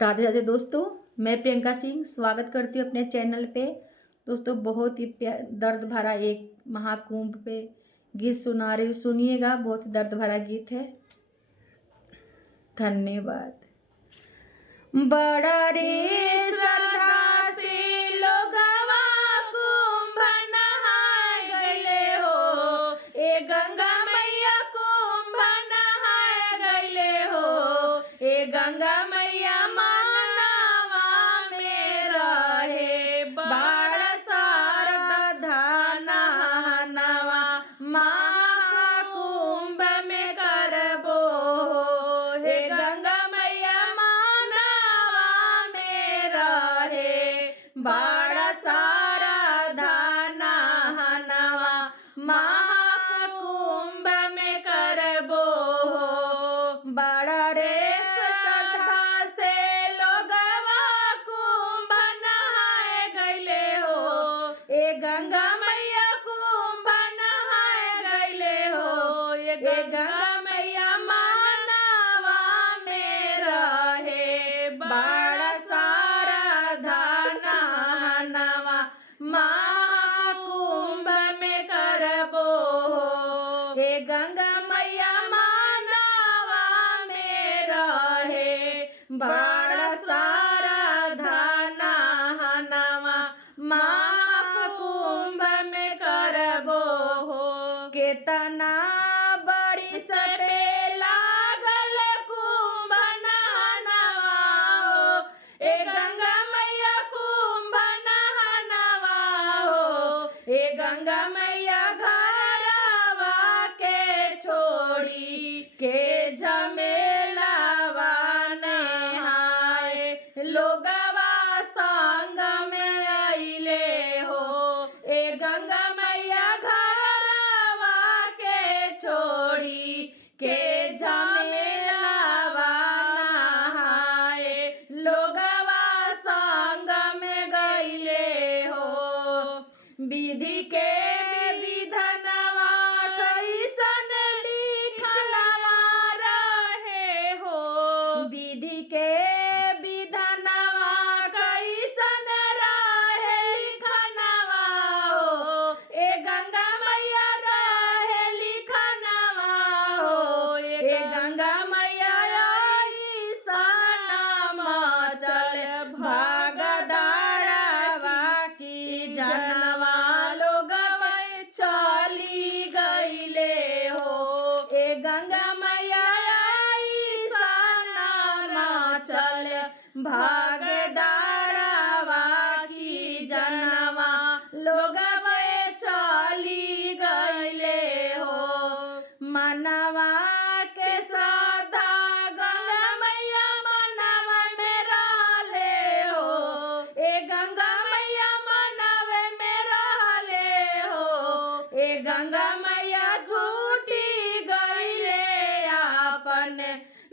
राधे राधे दोस्तों। मैं प्रियंका सिंह स्वागत करती हूँ अपने चैनल पे। दोस्तों बहुत ही दर्द भरा एक महाकुंभ पे गीत सुना रही हूँ, सुनिएगा। बहुत ही दर्द भरा गीत है। धन्यवाद। बड़ा रे श्रद्धा से लोगवा कुंभ नहाए गइले हो, ए गंगा मैया कुंभ नहाए गइले हो, ए गंगा मैया मानवा में रहे बड़ा शारदा नहानवा महाकुंभ में करबो, हे गंगा मैया मानवा में रहे बड़ा शारदा नहानवा महाकुंभ में करबो। बड़ा रे श्रद्धा से लोगवा कुंभ नहाए गइले हो, ए गंगा मैया कुंभ नहाए गइले हो, ए गंगा मैया मानवा में रहे बड़ा शारदा नहानवा महाकुंभ में करबो, हे गंगा मैया मानवा में रहे बड़ा शारदा नहानवा महाकुंभ में करबो। केतना बरिस पे लागल कुंभ नहानवा हो, ए गंगा मैया कुंभ नहानवा हो, ए गंगा मैया घरवा के छोड़ी के झमेलावा नहाए लोगवा संग में आइले हो, ए गंगा मैया घरवा के छोड़ी के झमेलावा नहाए लोगवा संग में गइले हो। विधि के विधनवा कैसन लिखनवा रहे हो, विधि के विधनवा कैसन रहे लिखनवा हो, ए गंगा मैया रहे लिखनवा हो, ए गंगा मैया ऐसन चल भागदाड़वा की जनवा लोग चली गइले हो, ए गंगा मैया ऐसन चल भागदाड़वा की जनवा लोग चली गइले हो। मनवा के श्रद्धा गंगा मैया मनवा में रहले हो, ए गंगा मैया मनवे में रहले हो, ए गंगा मैया झूठी गइले आपन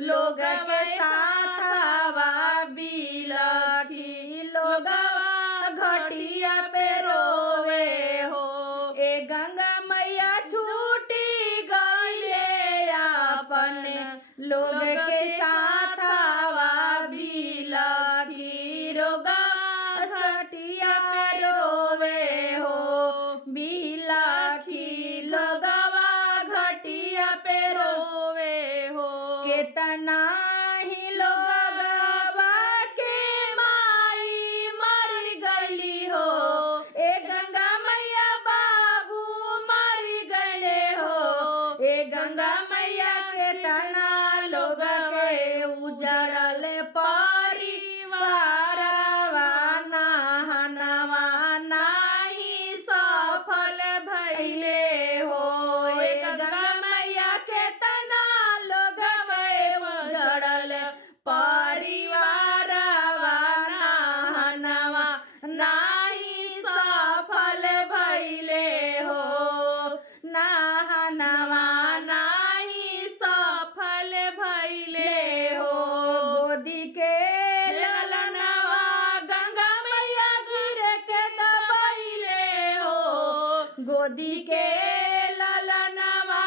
लोग के साथवा बिलखी लोगवा घटिया पे रोवे हो, ए गंगा मैया छूटी गइले आपन लोग के साथवा बिलखी लोगवा घटिया पे रोवे हो, बिलखी लोगवा घटिया पे रोवे हो। केतना ही लोगवा के माई मर गइली हो, ए गंगा मैया बाबू मर गइले हो, ए गंगा मैया केतना लोग के उजड़ल परिवारवा नहानवा नाही सफल भइले हो, ए गंगा मैया केतना लोग उजड़ल परिवारवा नहानवा नाही सफल भइले हो, नहानवा नाही सफल भइले हो। गोदी के ललनवा गंगा मैया गिर के दबइले हो, गोदी के ललनवा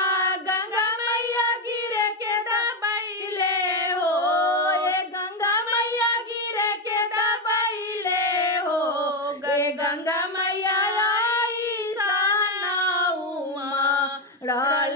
गंगा मैया गिर के दबइले हो, ए गंगा मैया रानी